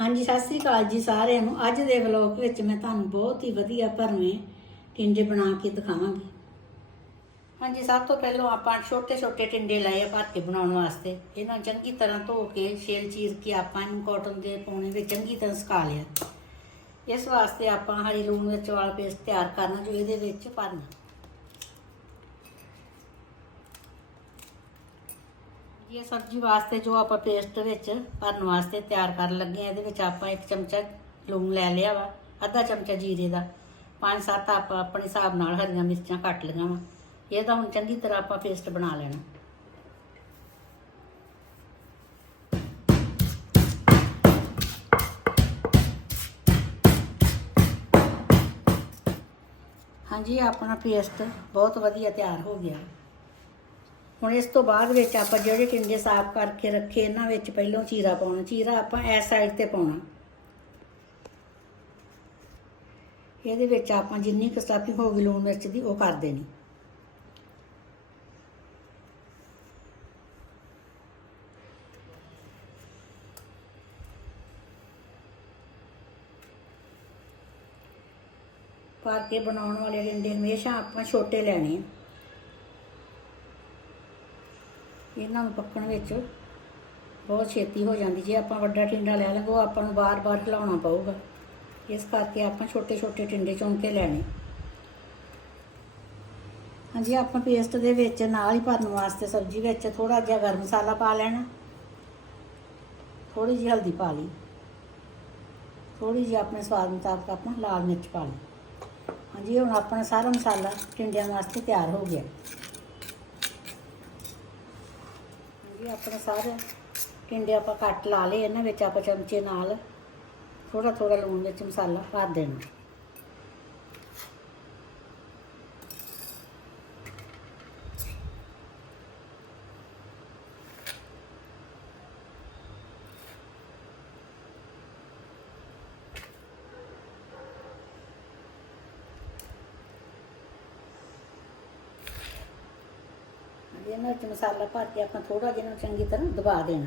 ਹਾਂਜੀ, ਸਤਿ ਸ੍ਰੀ ਅਕਾਲ ਜੀ ਸਾਰਿਆਂ ਨੂੰ। ਅੱਜ ਦੇ ਵਲੌਗ ਵਿੱਚ ਮੈਂ ਤੁਹਾਨੂੰ ਬਹੁਤ ਹੀ ਵਧੀਆ ਭਰਵੇਂ ਟਿੰਡੇ ਬਣਾ ਕੇ ਦਿਖਾਵਾਂਗੀ। ਹਾਂਜੀ, ਸਭ ਤੋਂ ਪਹਿਲਾਂ ਆਪਾਂ ਛੋਟੇ ਛੋਟੇ ਟਿੰਡੇ ਲਏ ਆ ਭਰ ਕੇ ਬਣਾਉਣ ਵਾਸਤੇ। ਇਹਨਾਂ ਨੂੰ ਚੰਗੀ ਤਰ੍ਹਾਂ ਧੋ ਕੇ, ਛੇਲ ਚੀਰ ਕੇ ਆਪਾਂ ਇਹਨੂੰ ਕਾਟਨ ਦੇ ਪੌਣੇ ਵਿੱਚ ਚੰਗੀ ਤਰ੍ਹਾਂ ਸੁਕਾ ਲਿਆ। ਇਸ ਵਾਸਤੇ ਆਪਾਂ ਹਰੀ ਲੂਣ, ਮਿਰਚ ਵਾਲਾ ਪੇਸਟ ਤਿਆਰ ਕਰਨਾ, ਜੋ ਇਹਦੇ ਵਿੱਚ ਭਰਨਾ। ਇਹ ਸਬਜ਼ੀ ਵਾਸਤੇ ਜੋ ਆਪਾਂ ਪੇਸਟ ਵਿੱਚ ਭਰਨ ਵਾਸਤੇ ਤਿਆਰ ਕਰਨ ਲੱਗੇ ਆ ਇਹਦੇ ਵਿੱਚ ਆਪਾਂ ਇੱਕ ਚਮਚਾ ਲੂਣ ਲੈ ਲਿਆ ਵਾ, ਅੱਧਾ ਚਮਚਾ ਜੀਰੇ ਦਾ। ਪੰਜ ਸੱਤ ਆਪਾਂ ਆਪਣੇ ਹਿਸਾਬ ਨਾਲ ਹਰੀਆਂ ਮਿਰਚਾਂ ਕੱਟ ਲਈਆਂ ਵਾ। ਇਹਦਾ ਹੁਣ ਚੰਗੀ ਤਰ੍ਹਾਂ ਆਪਾਂ ਪੇਸਟ ਬਣਾ ਲੈਣਾ। ਹਾਂਜੀ, ਆਪਣਾ ਪੇਸਟ ਬਹੁਤ ਵਧੀਆ ਤਿਆਰ ਹੋ ਗਿਆ। ਹੁਣ ਇਸ ਤੋਂ ਬਾਅਦ ਵਿੱਚ ਆਪਾਂ ਜਿਹੜੇ ਟਿੰਡੇ ਸਾਫ਼ ਕਰਕੇ ਰੱਖੇ, ਇਹਨਾਂ ਵਿੱਚ ਪਹਿਲਾਂ ਚੀਰਾ ਪਾਉਣਾ, ਚੀਰਾ ਆਪਾਂ ਇਸ ਸਾਈਡ ਤੇ ਪਾਉਣਾ। ਇਹਦੇ ਵਿੱਚ ਆਪਾਂ ਜਿੰਨੀ ਕੁ ਹੋ ਗਈ ਲੂਣ ਮਿਰਚ ਦੀ, ਉਹ ਕਰ ਦੇਣੀ। ਪਾ ਕੇ ਬਣਾਉਣ ਵਾਲੇ ਟਿੰਡੇ ਹਮੇਸ਼ਾ ਆਪਾਂ ਛੋਟੇ ਲੈਣੇ ਆ। ਇਹਨਾਂ ਨੂੰ ਪੱਕਣ ਵਿੱਚ ਬਹੁਤ ਛੇਤੀ ਹੋ ਜਾਂਦੀ। ਜੇ ਆਪਾਂ ਵੱਡਾ ਟਿੰਡਾ ਲੈ ਲਾਂਗੇ, ਉਹ ਆਪਾਂ ਨੂੰ ਬਾਰ-ਬਾਰ ਹਿਲਾਉਣਾ ਪਊਗਾ। ਇਸ ਕਰਕੇ ਆਪਾਂ ਛੋਟੇ-ਛੋਟੇ ਟਿੰਡੇ ਚੁਣ ਕੇ ਲੈਣੇ। ਹਾਂਜੀ, ਆਪਾਂ ਪੇਸਟ ਦੇ ਵਿੱਚ ਨਾਲ ਹੀ ਭਰਨ ਵਾਸਤੇ ਸਬਜ਼ੀ ਵਿੱਚ ਥੋੜਾ ਜਿਹਾ ਗਰਮ ਮਸਾਲਾ ਪਾ ਲੈਣਾ। ਥੋੜੀ ਜਿਹੀ ਹਲਦੀ ਪਾ ਲਈ। ਥੋੜੀ ਜਿਹੀ ਆਪਣੇ ਸਵਾਦ ਮੁਤਾਬਕ ਆਪਾਂ ਲਾਲ ਮਿਰਚ ਪਾ ਲਈ। ਹਾਂਜੀ, ਹੁਣ ਆਪਣਾ ਸਾਰਾ ਮਸਾਲਾ ਟਿੰਡਿਆਂ ਵਾਸਤੇ ਤਿਆਰ ਹੋ ਗਿਆ। ਹਾਂਜੀ ਆਪਣੇ ਸਾਰੇ ਟਿੰਡੇ ਆਪਾਂ ਕੱਟ ਲਾ ਲਏ, ਇਹਨਾਂ ਵਿੱਚ ਆਪਾਂ ਚਮਚੇ ਨਾਲ ਥੋੜਾ ਥੋੜਾ ਲੂਣ ਵਿੱਚ ਮਸਾਲਾ ਪਾ ਦੇਣਾ। ਇਹਨਾਂ ਵਿੱਚ ਮਸਾਲਾ ਭਰ ਕੇ ਆਪਾਂ ਥੋੜਾ ਜਿਹਾ ਨੂੰ ਚੰਗੀ ਤਰ੍ਹਾਂ ਦਬਾ ਦੇਣਾ।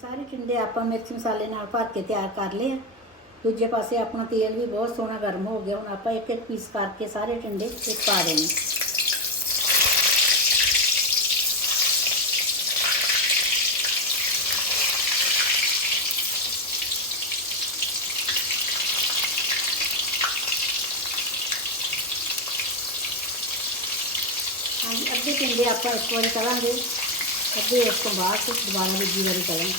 ਸਾਰੇ ਟਿੰਡੇ ਆਪਾਂ ਮਿਰਚ ਮਸਾਲੇ ਨਾਲ ਭਰ ਕੇ ਤਿਆਰ ਕਰ ਲਏ ਆ। ਦੂਜੇ ਪਾਸੇ ਆਪਣਾ ਤੇਲ ਵੀ ਬਹੁਤ ਸੋਹਣਾ ਗਰਮ ਹੋ ਗਿਆ। ਹੁਣ ਆਪਾਂ ਇੱਕ ਇੱਕ ਪੀਸ ਕਰਕੇ ਸਾਰੇ ਟਿੰਡੇ ਵਿੱਚ ਪਾ ਦੇਣੇ। ਹਾਂਜੀ, ਅੱਧੇ ਟਿੰਡੇ ਆਪਾਂ ਇੱਕ ਵਾਰੀ ਕਰਾਂਗੇ ਅੱਧੇ ਉਸ ਤੋਂ ਬਾਅਦ ਦੁਬਾਰਾ ਦੂਜੀ ਵਾਰੀ ਕਰਾਂਗੇ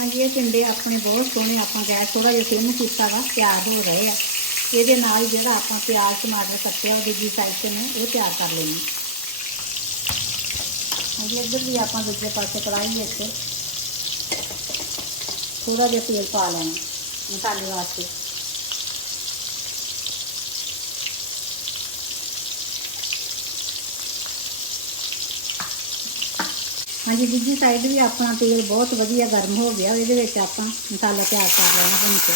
ਹਾਂਜੀ, ਇਹ ਟਿੰਡੇ ਆਪਣੇ ਬਹੁਤ ਸੋਹਣੇ ਆਪਾਂ ਗੈਸ ਥੋੜਾ ਜਿਹਾ ਸਿਮ ਕੀਤਾ ਵਾ, ਤਿਆਰ ਹੋ ਰਹੇ ਆ। ਇਹਦੇ ਨਾਲ ਹੀ ਜਿਹੜਾ ਆਪਾਂ ਪਿਆਜ਼, ਟਮਾਟਰ ਕੱਟਿਆ ਉਹ ਦੂਜੀ ਸਾਈਡ ਤੇ ਨੇ ਇਹ ਤਿਆਰ ਕਰ ਲੈਣੀ ਹਾਂਜੀ, ਇੱਧਰ ਵੀ ਆਪਾਂ ਦੂਜੇ ਪਾਸੇ ਕੜਾਹੀ ਵਿੱਚ ਥੋੜਾ ਜਿਹਾ ਤੇਲ ਪਾ ਲੈਣਾ ਮਸਾਲੇ ਵਾਸਤੇ। ਹਾਂਜੀ, ਦੂਜੀ ਸਾਈਡ ਵੀ ਆਪਣਾ ਤੇਲ ਬਹੁਤ ਵਧੀਆ ਗਰਮ ਹੋ ਗਿਆ, ਇਹਦੇ ਵਿੱਚ ਆਪਾਂ ਮਸਾਲਾ ਤਿਆਰ ਕਰ ਲੈਣਾ ਭੁੰਨ ਕੇ।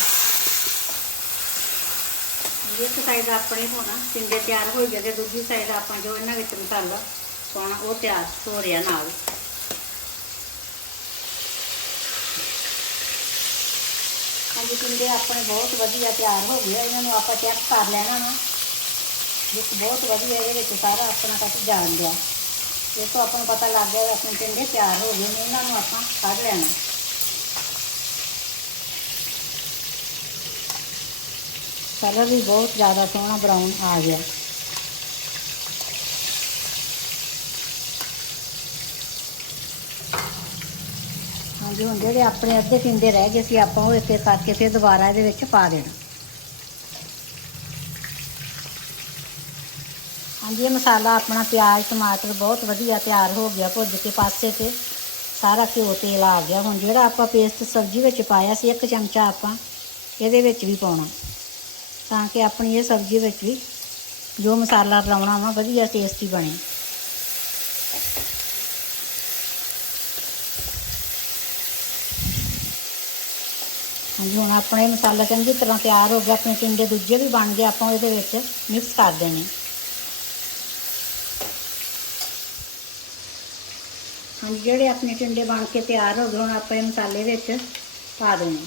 ਇੱਕ ਸਾਈਡ ਆਪਣੇ ਹੋਣਾ ਟਿੰਡੇ ਤਿਆਰ ਹੋ ਜਾਂਦੇ, ਦੂਜੀ ਸਾਈਡ ਆਪਾਂ ਜੋ ਇਹਨਾਂ ਵਿੱਚ ਮਸਾਲਾ ਪਾਉਣਾ, ਉਹ ਤਿਆਰ ਹੋ ਰਿਹਾ ਨਾਲ। ਹਾਂਜੀ ਟਿੰਡੇ ਆਪਣੇ ਬਹੁਤ ਵਧੀਆ ਤਿਆਰ ਹੋ ਗਏ ਇਹਨਾਂ ਨੂੰ ਆਪਾਂ ਚੈੱਕ ਕਰ ਲੈਣਾ ਵਾ ਜਿਸ ਬਹੁਤ ਵਧੀਆ ਇਹਦੇ ਵਿੱਚ ਸਾਰਾ ਆਪਣਾ ਕੱਟ ਜਾਣ ਗਿਆ ਇਹ ਤੋਂ ਆਪਾਂ ਨੂੰ ਪਤਾ ਲੱਗ ਗਿਆ ਵੀ ਆਪਣੇ ਟਿੰਡੇ ਤਿਆਰ ਹੋ ਗਏ ਨੇ, ਇਹਨਾਂ ਨੂੰ ਆਪਾਂ ਕੱਢ ਲੈਣਾ। ਕਲਰ ਵੀ ਬਹੁਤ ਜ਼ਿਆਦਾ ਸੋਹਣਾ ਬਰਾਊਨ ਆ ਗਿਆ। ਹਾਂਜੀ, ਹੁਣ ਜਿਹੜੇ ਆਪਣੇ ਅੱਧੇ ਟਿੰਡੇ ਰਹਿ ਗਏ ਸੀ, ਆਪਾਂ ਉਹ ਇੱਥੇ ਕਰਕੇ ਫਿਰ ਦੁਬਾਰਾ ਇਹਦੇ ਵਿੱਚ ਪਾ ਦੇਣਾ। ਹਾਂਜੀ, ਇਹ ਮਸਾਲਾ ਆਪਣਾ ਪਿਆਜ਼, ਟਮਾਟਰ ਬਹੁਤ ਵਧੀਆ ਤਿਆਰ ਹੋ ਗਿਆ ਭੁੱਜ ਕੇ ਪਾਸੇ ਤੇ। ਸਾਰਾ ਘਿਓ, ਤੇਲ ਆ ਗਿਆ। ਹੁਣ ਜਿਹੜਾ ਆਪਾਂ ਪੇਸਟ ਸਬਜ਼ੀ ਵਿੱਚ ਪਾਇਆ ਸੀ, ਇੱਕ ਚਮਚਾ ਆਪਾਂ ਇਹਦੇ ਵਿੱਚ ਵੀ ਪਾਉਣਾ। ਤਾਂ ਕਿ ਆਪਣੀ ਇਹ ਸਬਜ਼ੀ ਵਿੱਚ ਵੀ ਜੋ ਮਸਾਲਾ ਲਾਉਣਾ ਵਾ, ਵਧੀਆ ਟੇਸਟੀ ਬਣੇ। ਹਾਂਜੀ, ਹੁਣ ਆਪਣੇ ਮਸਾਲਾ ਚੰਗੀ ਤਰ੍ਹਾਂ ਤਿਆਰ ਹੋ ਗਿਆ, ਆਪਣੇ ਟਿੰਡੇ ਦੂਜੇ ਵੀ ਬਣ ਗਏ, ਆਪਾਂ ਇਹਦੇ ਵਿੱਚ ਮਿਕਸ ਕਰ ਦੇਣੇ। ਹਾਂਜੀ, ਜਿਹੜੇ ਆਪਣੇ ਟਿੰਡੇ ਬਣ ਕੇ ਤਿਆਰ ਹੋ ਗਏ, ਹੁਣ ਆਪਾਂ ਇਹ ਮਸਾਲੇ ਵਿੱਚ ਪਾ ਦੇਣੇ।